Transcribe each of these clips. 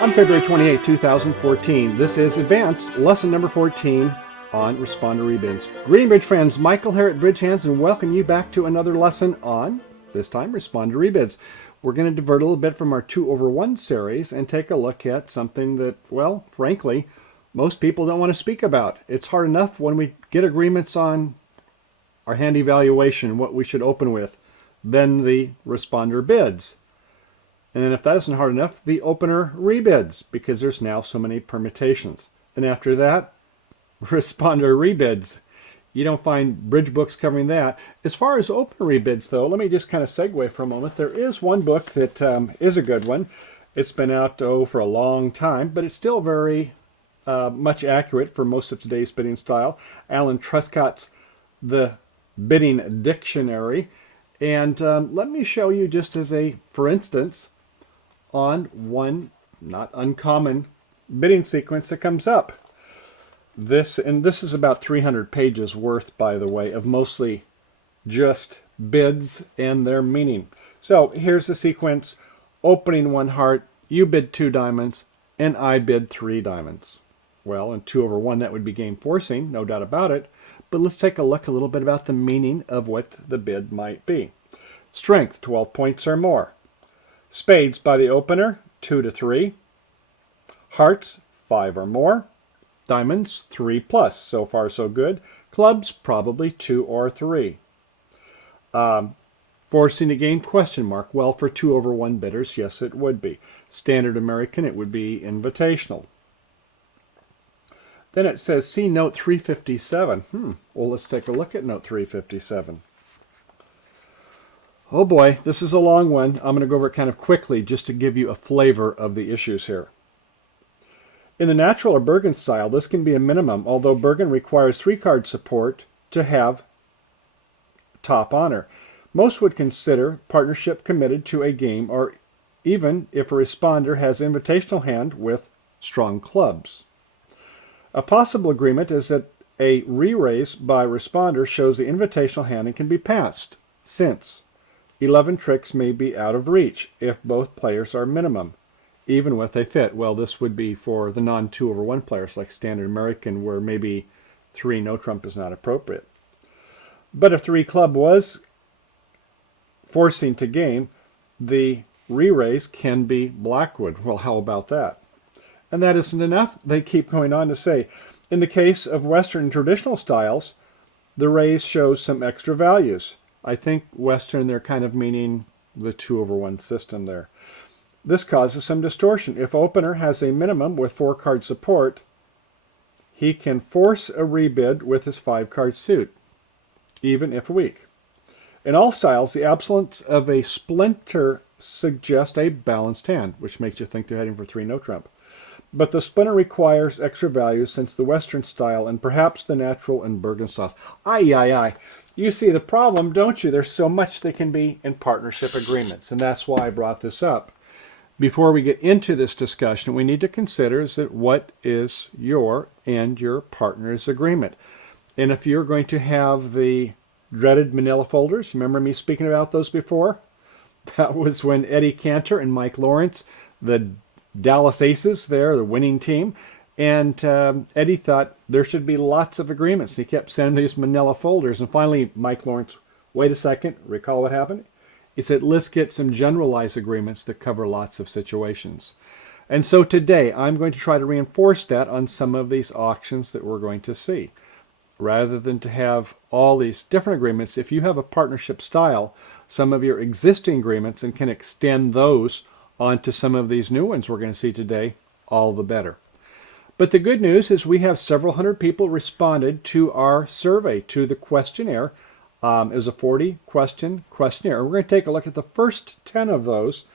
On February 28, 2014, this is Advanced Lesson number 14 on Responder Rebids. Greeting Bridge friends, Michael here at Bridge Hands, and welcome you back to another lesson on, this time, Responder Rebids. We're going to divert a little bit from our 2 over 1 series and take a look at something that, well, frankly, most people don't want to speak about. It's hard enough when we get agreements on our hand evaluation, what we should open with, then the responder bids. And then if that isn't hard enough, the opener rebids, because there's now so many permutations. And after that, responder rebids. You don't find bridge books covering that. As far as opener rebids, though, let me just kind of segue for a moment. There is one book that is a good one. It's been out, for a long time, but it's still very much accurate for most of today's bidding style. Alan Truscott's The Bidding Dictionary. And let me show you just as a, for instance, on one not uncommon bidding sequence that comes up. This is about 300 pages worth, by the way, of mostly just bids and their meaning. So here's the sequence: opening 1 heart, you bid 2 diamonds, and I bid 3 diamonds. Well, in 2 over 1, that would be game forcing, no doubt about it. But let's take a look a little bit about the meaning of what the bid might be. Strength, 12 points or more. Spades by the opener, 2 to 3. Hearts, 5 or more. Diamonds, 3 plus. So far, so good. Clubs, probably 2 or 3. Forcing a game, question mark. Well, for 2 over 1 bidders, yes, it would be. Standard American, it would be invitational. Then it says, see note 357. Well, let's take a look at note 357. Oh boy, this is a long one. I'm going to go over it kind of quickly just to give you a flavor of the issues here. In the natural or Bergen style, this can be a minimum, although Bergen requires 3-card support to have top honor. Most would consider partnership committed to a game, or even if a responder has invitational hand with strong clubs. A possible agreement is that a re-raise by responder shows the invitational hand and can be passed, since 11 tricks may be out of reach if both players are minimum, even with a fit. Well, this would be for the non-2 over 1 players like Standard American, where maybe 3 no trump is not appropriate. But if 3 club was forcing to game, the re-raise can be Blackwood. Well, how about that? And that isn't enough. They keep going on to say, in the case of Western traditional styles, the raise shows some extra values. I think Western, they're kind of meaning the 2 over 1 system there. This causes some distortion. If opener has a minimum with 4-card support, he can force a rebid with his 5-card suit, even if weak. In all styles, the absence of a splinter suggests a balanced hand, which makes you think they're heading for 3 no trump. But the splinter requires extra values since the Western style and perhaps the natural and Bergen styles. Aye. You see the problem, don't you? There's so much that can be in partnership agreements, and that's why I brought this up. Before we get into this discussion, we need to consider is that what is your and your partner's agreement. And if you're going to have the dreaded manila folders, remember me speaking about those before? That was when Eddie Cantor and Mike Lawrence, the Dallas Aces there, the winning team, and Eddie thought there should be lots of agreements. He kept sending these manila folders, and finally Mike Lawrence, wait a second, recall what happened? He said, let's get some generalized agreements that cover lots of situations. And so today I'm going to try to reinforce that on some of these auctions that we're going to see. Rather than to have all these different agreements, if you have a partnership style, some of your existing agreements and can extend those onto some of these new ones we're going to see today, all the better. But the good news is we have several hundred people responded to our survey, to the questionnaire. It was a 40-question questionnaire. We're going to take a look at the first 10 of those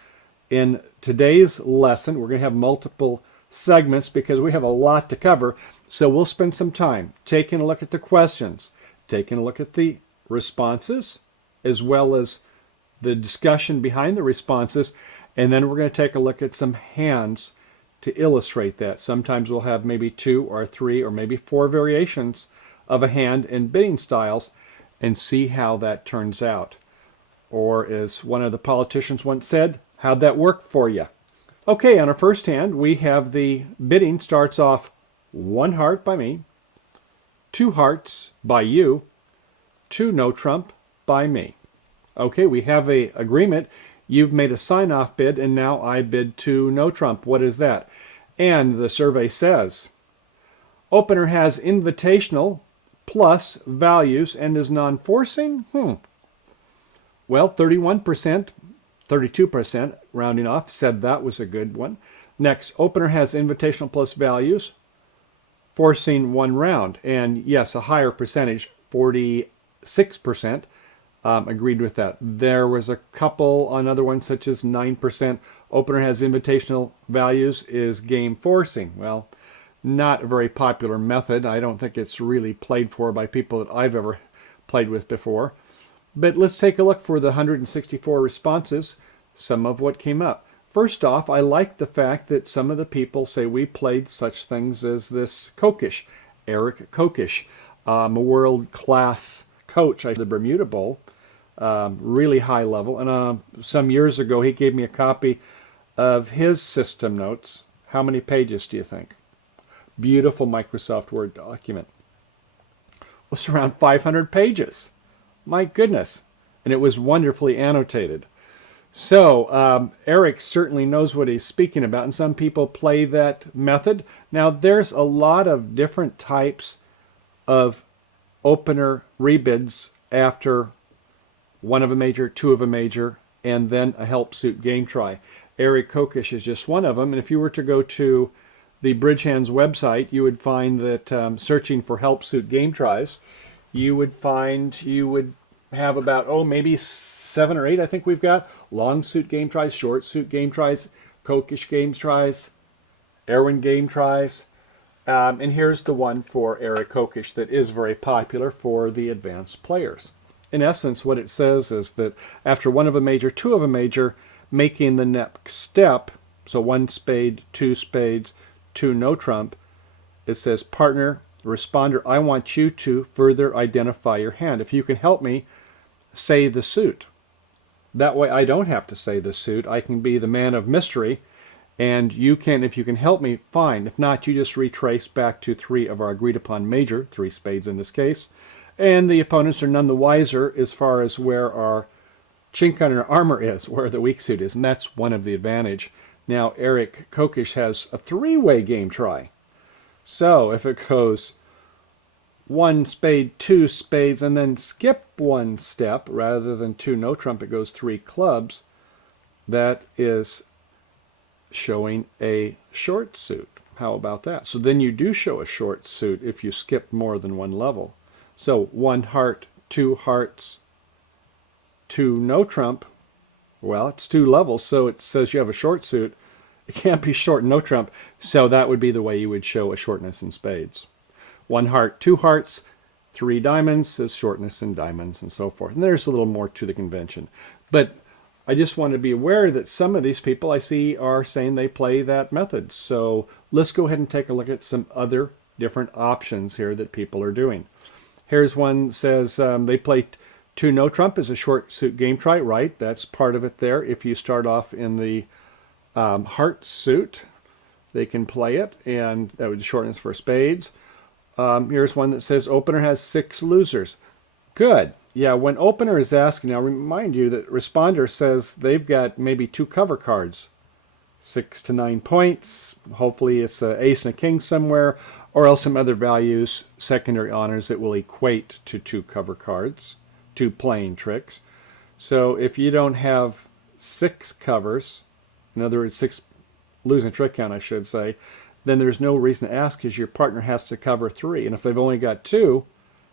in today's lesson. We're going to have multiple segments because we have a lot to cover. So we'll spend some time taking a look at the questions, taking a look at the responses, as well as the discussion behind the responses. And then we're going to take a look at some hands to illustrate that. Sometimes we'll have maybe 2 or 3 or maybe 4 variations of a hand in bidding styles and see how that turns out. Or as one of the politicians once said, how'd that work for you? Okay, on our first hand, we have the bidding starts off 1 heart by me, 2 hearts by you, 2 no trump by me. Okay, we have a agreement. You've made a sign-off bid, and now I bid 2 no trump. What is that? And the survey says, opener has invitational plus values and is non-forcing? Well, 31%, 32%, rounding off, said that was a good one. Next, opener has invitational plus values, forcing 1 round. And yes, a higher percentage, 46%, agreed with that. There was a couple on other ones, such as 9%. Opener has invitational values, is game forcing. Well, not a very popular method. I don't think it's really played for by people that I've ever played with before. But let's take a look for the 164 responses, some of what came up. First off, I like the fact that some of the people say we played such things as this Kokish, Eric Kokish, a world-class coach at the Bermuda Bowl, really high level. And some years ago, he gave me a copy of his system notes. How many pages do you think? Beautiful Microsoft Word document. It was around 500 pages. My goodness. And it was wonderfully annotated. So Eric certainly knows what he's speaking about, and some people play that method. Now, there's a lot of different types of opener rebids after 1 of a major, 2 of a major, and then a help suit game try. Eric Kokish is just one of them, and if you were to go to the Bridge Hands website, you would find that searching for help suit game tries, you would have about, maybe 7 or 8, I think we've got. Long suit game tries, short suit game tries, Kokish game tries, Erwin game tries. And here's the one for Eric Kokish that is very popular for the advanced players. In essence, what it says is that after 1 of a major, 2 of a major, making the next step, so 1 spade, 2 spades, 2 no trump, it says, partner, responder, I want you to further identify your hand. If you can help me, say the suit. That way I don't have to say the suit. I can be the man of mystery, and you can, if you can help me, fine. If not, you just retrace back to 3 of our agreed upon major, 3 spades in this case, and the opponents are none the wiser as far as where our chink on our armor is, where the weak suit is, and that's one of the advantage. Now, Eric Kokish has a 3-way game try. So if it goes 1 spade, 2 spades, and then skip 1 step, rather than 2 no trump, it goes 3 clubs, that is showing a short suit. How about that? So then you do show a short suit if you skip more than 1 level. So 1 heart, 2 hearts, 2 no trump. Well, it's 2 levels, so it says you have a short suit. It can't be short no trump, so that would be the way you would show a shortness in spades. 1 heart, 2 hearts, 3 diamonds says shortness in diamonds, and so forth. And there's a little more to the convention. But I just want to be aware that some of these people I see are saying they play that method. So let's go ahead and take a look at some other different options here that people are doing. Here's one that says they play 2 no trump as a short suit game try. Right, that's part of it there. If you start off in the heart suit, they can play it, and that would shortness for spades. Here's one that says opener has 6 losers. Good. Yeah, when opener is asking, I'll remind you that responder says they've got maybe 2 cover cards. 6 to 9 points. Hopefully it's an ace and a king somewhere, or else some other values, secondary honors that will equate to 2 cover cards, 2 playing tricks. So if you don't have 6 covers, in other words, 6 losing trick count, I should say, then there's no reason to ask because your partner has to cover 3. And if they've only got 2,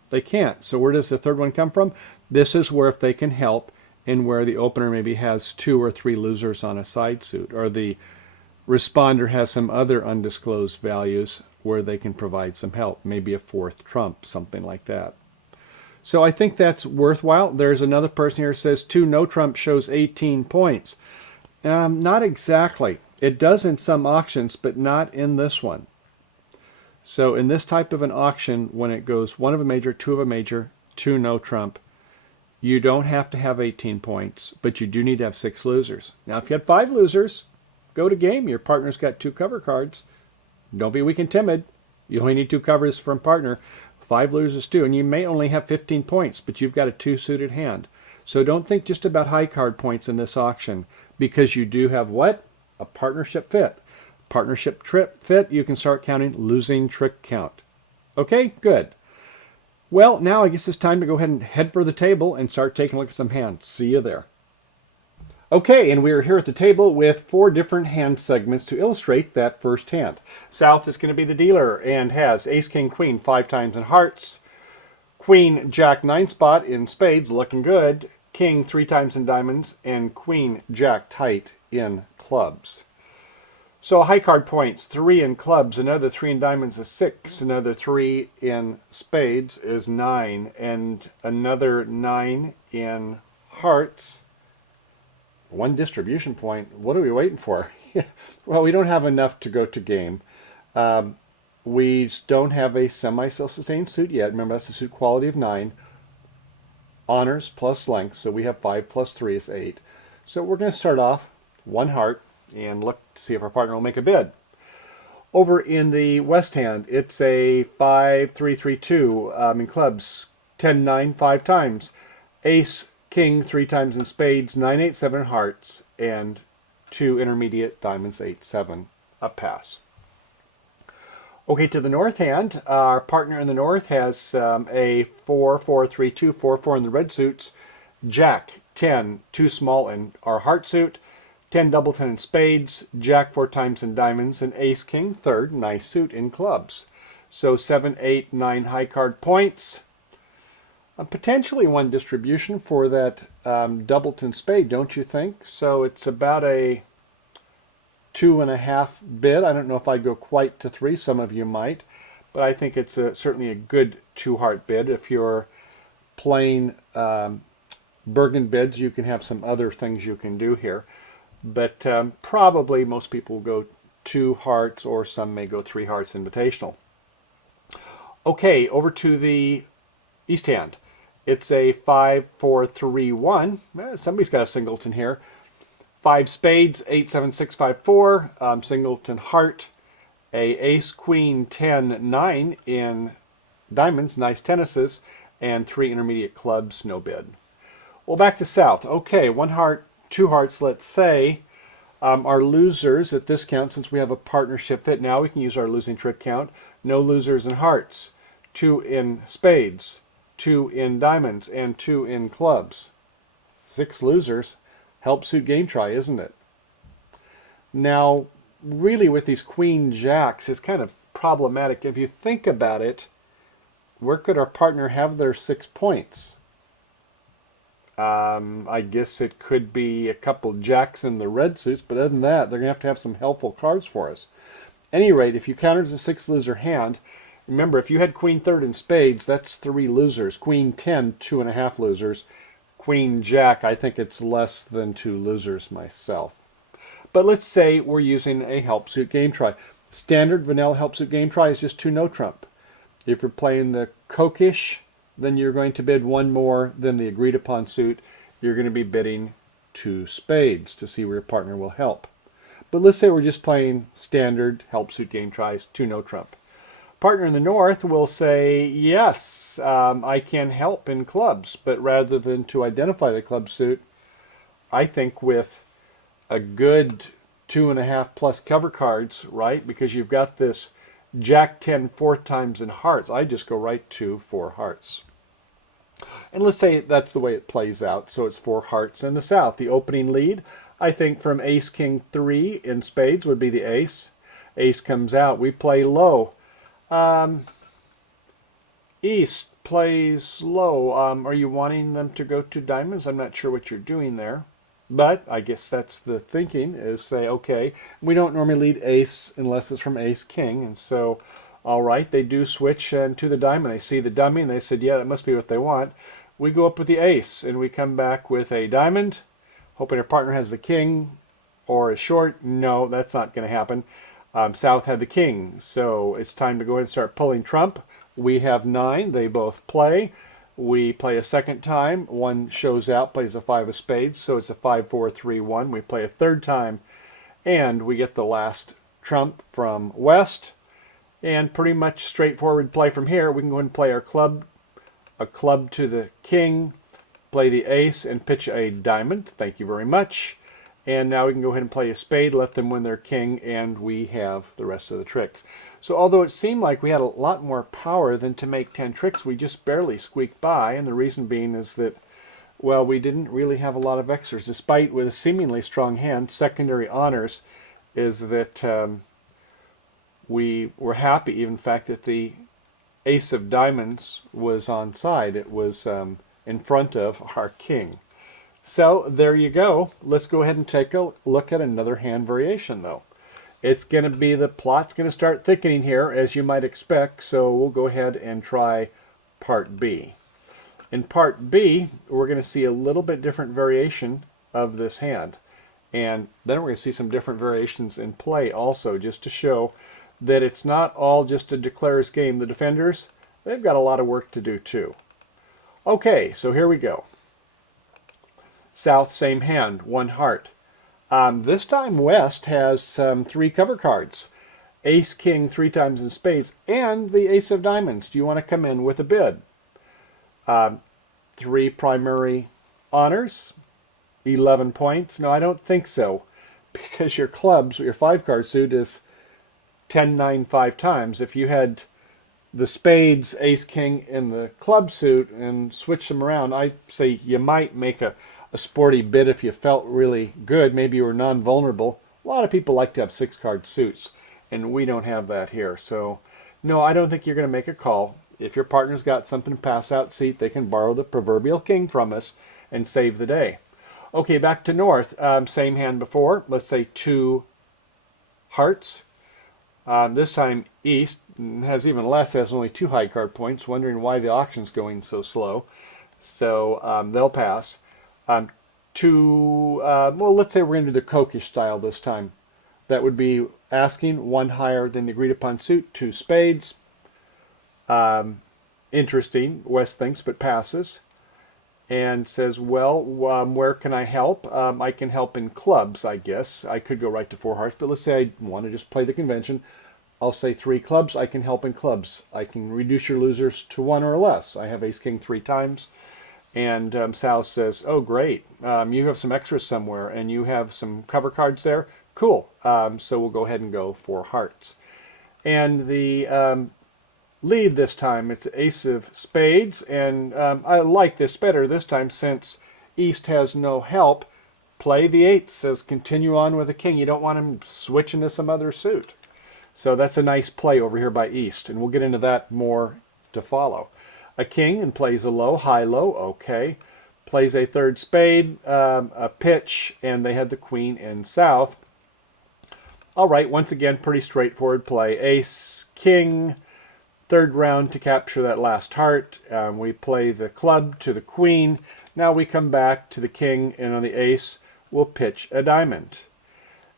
they can't. So where does the third one come from? This is where if they can help, and where the opener maybe has 2 or 3 losers on a side suit, or the responder has some other undisclosed values where they can provide some help, maybe a 4th trump, something like that. So I think that's worthwhile. There's another person here who says 2 no trump shows 18 points. Not exactly. It does in some auctions, but not in this one. So in this type of an auction, when it goes 1 of a major, 2 of a major, 2 no trump, you don't have to have 18 points, but you do need to have 6 losers. Now, if you had 5 losers, go to game. Your partner's got 2 cover cards. Don't be weak and timid. You only need 2 covers from partner. 5 losers too, and you may only have 15 points, but you've got a 2-suited hand. So don't think just about high card points in this auction, because you do have what? A partnership fit. Partnership trip fit, you can start counting losing trick count. Okay, good. Well, now I guess it's time to go ahead and head for the table and start taking a look at some hands. See you there. Okay, and we are here at the table with 4 different hand segments to illustrate that first hand. South is going to be the dealer and has ace, king, queen 5 times in hearts, queen, jack 9 spot in spades, looking good, king 3 times in diamonds, and queen, jack tight in clubs. So high card points, 3 in clubs, another 3 in diamonds is 6, another 3 in spades is 9, and another 9 in hearts. 1 distribution point. What are we waiting for? Well, we don't have enough to go to game. We don't have a semi-self-sustained suit yet. Remember, that's a suit quality of 9. Honors plus length, so we have 5 plus 3 is 8. So we're going to start off 1 heart and look to see if our partner will make a bid. Over in the west hand, it's a 5-3-3-2 in clubs, 10-9 5 times. Ace, king 3 times in spades, 9-8-7 hearts, and 2 intermediate diamonds, 8-7, a pass. Okay, to the north hand, our partner in the north has a 4-4-3-2, 4-4 in the red suits, jack 10, 2 small in our heart suit, 10 double 10 in spades, jack 4 times in diamonds, and ace king third, nice suit in clubs. So 7, 8, 9 high card points. Potentially 1 distribution for that doubleton spade, don't you think? So it's about a 2.5 bid. I don't know if I'd go quite to 3. Some of you might, but I think it's certainly a good 2-heart bid. If you're playing Bergen bids, you can have some other things you can do here. But probably most people will go 2 hearts, or some may go 3 hearts invitational. Okay, over to the east hand. It's a 5-4-3-1. Somebody's got a singleton here. 5 spades, 8-7-6-5-4, singleton heart. A ace, queen, 10, 9 in diamonds, nice tennises, and 3 intermediate clubs, no bid. Well, back to south. Okay, 1 heart, 2 hearts, let's say. Our losers at this count, since we have a partnership fit now, we can use our losing trick count. No losers in hearts. 2 in spades, 2 in diamonds, and 2 in clubs. 6 losers. Help suit game try, isn't it? Now, really with these queen jacks, it's kind of problematic. If you think about it, where could our partner have their 6 points? I guess it could be a couple jacks in the red suits, but other than that, they're going to have some helpful cards for us. At any rate, if you count it as a 6 loser hand, remember, if you had queen third in spades, that's 3 losers. Queen 10, 2.5 losers. Queen jack, I think it's less than 2 losers myself. But let's say we're using a help suit game try. Standard vanilla help suit game try is just 2 no trump. If you're playing the coquish, then you're going to bid 1 more than the agreed upon suit. You're going to be bidding 2 spades to see where your partner will help. But let's say we're just playing standard help suit game tries, 2 no trump. Partner in the north will say, yes, I can help in clubs, but rather than to identify the club suit, I think with a good 2.5 plus cover cards, right? Because you've got this jack 10 4 times in hearts. I just go right to 4 hearts. And let's say that's the way it plays out. So it's 4 hearts in the south. The opening lead, I think from ace king 3 in spades would be the ace. Ace comes out. We play low. East plays low. Are you wanting them to go to diamonds? I'm not sure what you're doing there. But I guess that's the thinking, is say, okay, we don't normally lead ace unless it's from ace king. And so, all right, they do switch to the diamond. They see the dummy and they said, yeah, that must be what they want. We go up with the ace and we come back with a diamond, hoping our partner has the king or is short. No, that's not going to happen. South had the king, so it's time to go ahead and start pulling trump. We have 9. They both play. We play a second time. One shows out, plays a 5 of spades, so it's a 5-4-3-1. We play a third time, And we get the last trump from West. And pretty much straightforward play from here. We can go ahead and play our club, a club to the king, play the ace, and pitch a diamond. Thank you very much. And now we can go ahead and play a spade, let them win their king, and we have the rest of the tricks. So although it seemed like we had a lot more power than to make 10 tricks, we just barely squeaked by. And the reason being is that, well, we didn't really have a lot of extras. Despite with a seemingly strong hand, secondary honors is that we were happy, even the fact that the ace of diamonds was on side. It was in front of our king. So there you go. Let's go ahead and take a look at another hand variation, though. It's going to be, the plot's going to start thickening here, as you might expect, so we'll go ahead and try part B. In part B, we're going to see a little bit different variation of this hand. And then we're going to see some different variations in play also, just to show that it's not all just a declarer's game. The defenders, they've got a lot of work to do too. Okay, so here we go. South, same hand, one heart. This time West has 3 cover cards. Ace, king, 3 times in spades, and the ace of diamonds. Do you want to come in with a bid? 3 primary honors, 11 points. No, I don't think so, because your clubs, your 5-card suit is 10, 9, 5 times. If you had the spades, ace, king, and the club suit and switch them around, I say you might make a sporty bid if you felt really good. Maybe you were non-vulnerable. A lot of people like to have 6-card suits, and we don't have that here. So, no, I don't think you're going to make a call. If your partner's got something to pass out seat, they can borrow the proverbial king from us and save the day. Okay, back to North. Same hand before. Let's say 2 hearts. This time East has even less, has only 2 high card points, wondering why the auction's going so slow. So they'll pass. Well, let's say we're going to do the Kokish style this time. That would be asking 1 higher than the agreed upon suit, 2 spades. Interesting, West thinks, but passes. And says, well, where can I help? I can help in clubs, I guess. I could go right to 4 hearts, but let's say I want to just play the convention. I'll say 3 clubs. I can help in clubs. I can reduce your losers to 1 or less. I have ace, king 3 times. And South says, oh, great. You have some extras somewhere, and you have some cover cards there. Cool. So we'll go ahead and go 4 hearts. And the lead this time, it's ace of spades, and I like this better this time since East has no help. Play the 8, says continue on with the king. You don't want him switching to some other suit. So that's a nice play over here by East, and we'll get into that more to follow. A king and plays a low, high, low, okay. Plays a 3rd spade, a pitch, and they had the queen in South. All right, once again, pretty straightforward play. Ace, king, 3rd round to capture that last heart. We play the club to the queen. Now we come back to the king, and on the ace, we'll pitch a diamond.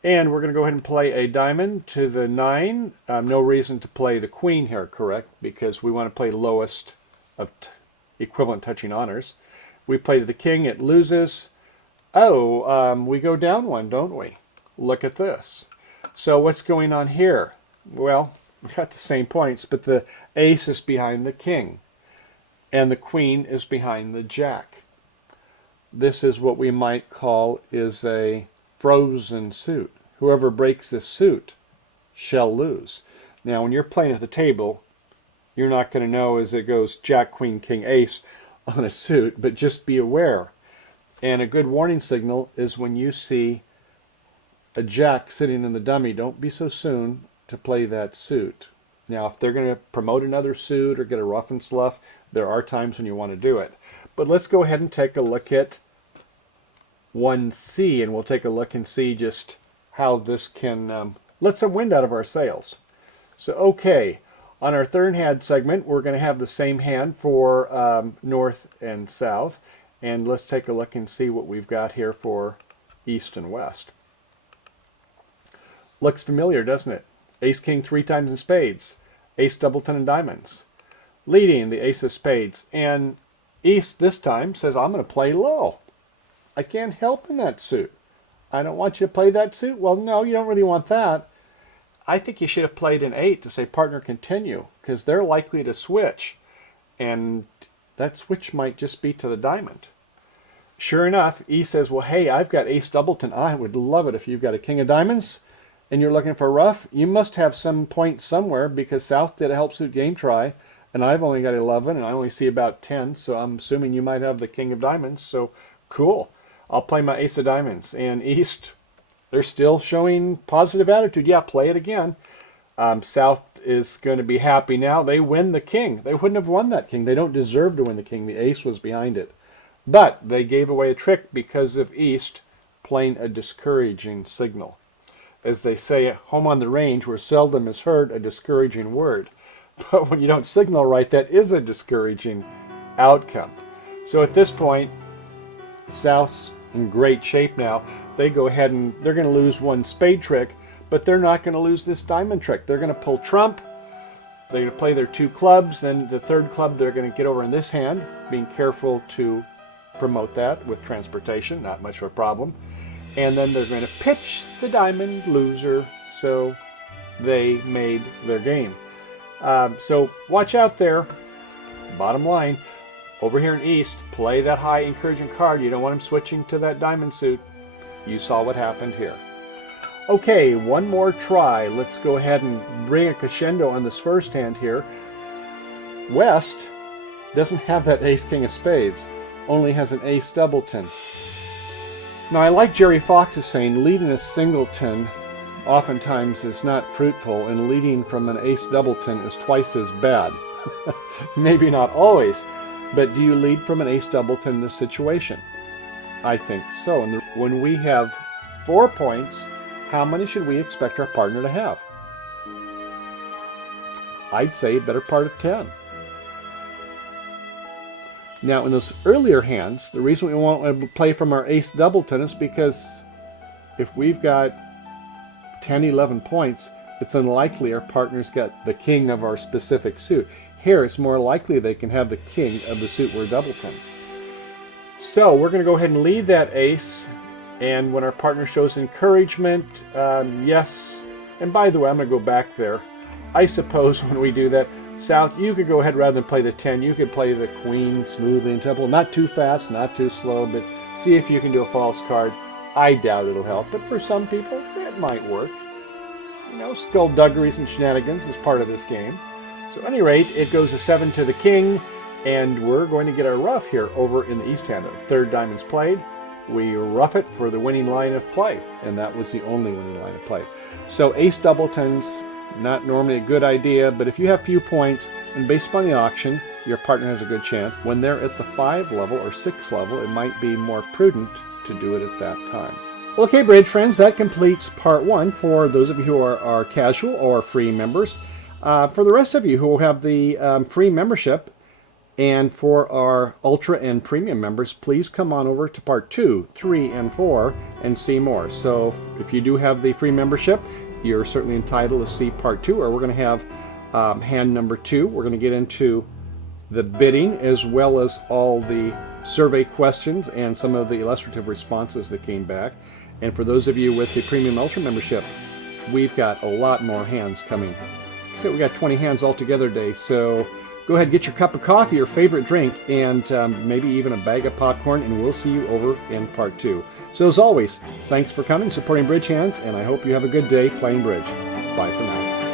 And we're going to go ahead and play a diamond to the 9. No reason to play the queen here, correct? Because we want to play lowest of equivalent touching honors. We play to the king, it loses. Oh, we go down 1, don't we? Look at this. So what's going on here? Well, we got the same points, but the ace is behind the king, and the queen is behind the jack. This is what we might call is a frozen suit. Whoever breaks this suit shall lose. Now, when you're playing at the table, you're not going to know as it goes jack, queen, king, ace on a suit, but just be aware. And a good warning signal is when you see a jack sitting in the dummy, don't be so soon to play that suit. Now, if they're going to promote another suit or get a rough and slough, there are times when you want to do it. But let's go ahead and take a look at 1C, and we'll take a look and see just how this can let some wind out of our sails. So, okay. On our 3rd hand segment, we're going to have the same hand for North and South. And let's take a look and see what we've got here for East and West. Looks familiar, doesn't it? Ace, king 3 times in spades. Ace, double 10 in diamonds. Leading the ace of spades. And East this time says, I'm going to play low. I can't help in that suit. I don't want you to play that suit. Well, no, you don't really want that. I think you should have played an 8 to say partner continue, because they're likely to switch. And that switch might just be to the diamond. Sure enough, E says, well, hey, I've got ace doubleton. I would love it if you've got a king of diamonds and you're looking for a rough. You must have some point somewhere, because South did a help suit game try, and I've only got 11, and I only see about 10, so I'm assuming you might have the king of diamonds. So cool. I'll play my ace of diamonds. And East, they're still showing positive attitude. Yeah, play it again. South is going to be happy now. They win the king. They wouldn't have won that king. They don't deserve to win the king. The ace was behind it. But they gave away a trick because of East playing a discouraging signal. As they say, home on the range, where seldom is heard a discouraging word. But when you don't signal right, that is a discouraging outcome. So at this point, South's in great shape now. They go ahead and they're going to lose one spade trick, but they're not going to lose this diamond trick. They're going to pull trump. They're going to play their 2 clubs. Then the 3rd club they're going to get over in this hand, being careful to promote that with transportation, not much of a problem. And then they're going to pitch the diamond loser, so they made their game. So watch out there. Bottom line, over here in East, play that high encouraging card. You don't want him switching to that diamond suit. You saw what happened here. Okay, one more try. Let's go ahead and bring a crescendo on this first hand here. West doesn't have that ace king of spades, only has an ace doubleton. Now, I like Jerry Fox's saying, leading a singleton oftentimes is not fruitful, and leading from an ace doubleton is twice as bad. Maybe not always, but do you lead from an ace doubleton in this situation? I think so. And when we have 4 points, how many should we expect our partner to have? I'd say a better part of 10. Now, in those earlier hands, the reason we want to play from our ace doubleton is because if we've got 10, 11 points, it's unlikely our partner's got the king of our specific suit. Here, it's more likely they can have the king of the suit we're doubleton. So, we're going to go ahead and lead that ace, and when our partner shows encouragement, yes, and by the way, I'm going to go back there. I suppose when we do that, South, you could go ahead, rather than play the 10, you could play the queen smoothly and temple. Not too fast, not too slow, but see if you can do a false card. I doubt it'll help, but for some people, it might work. You know, skullduggeries and shenanigans is part of this game. So at any rate, it goes a 7 to the king, and we're going to get our rough here over in the east hand. 3rd diamond's played. We rough it for the winning line of play, and that was the only winning line of play. So ace doubletons, not normally a good idea, but if you have few points, and based upon the auction, your partner has a good chance. When they're at the 5 level or 6 level, it might be more prudent to do it at that time. Okay, bridge friends, that completes part 1 for those of you who are casual or free members. For the rest of you who have the free membership, and for our ultra and premium members, please come on over to part 2, 3, and 4 and see more. So if you do have the free membership, you're certainly entitled to see part 2, or we're going to have hand number 2. We're going to get into the bidding as well as all the survey questions and some of the illustrative responses that came back. And for those of you with the premium ultra membership, we've got a lot more hands coming. So we got 20 hands altogether today, so go ahead and get your cup of coffee, your favorite drink, and maybe even a bag of popcorn, and we'll see you over in part 2. So as always, thanks for coming, supporting Bridge Hands, and I hope you have a good day playing bridge. Bye for now.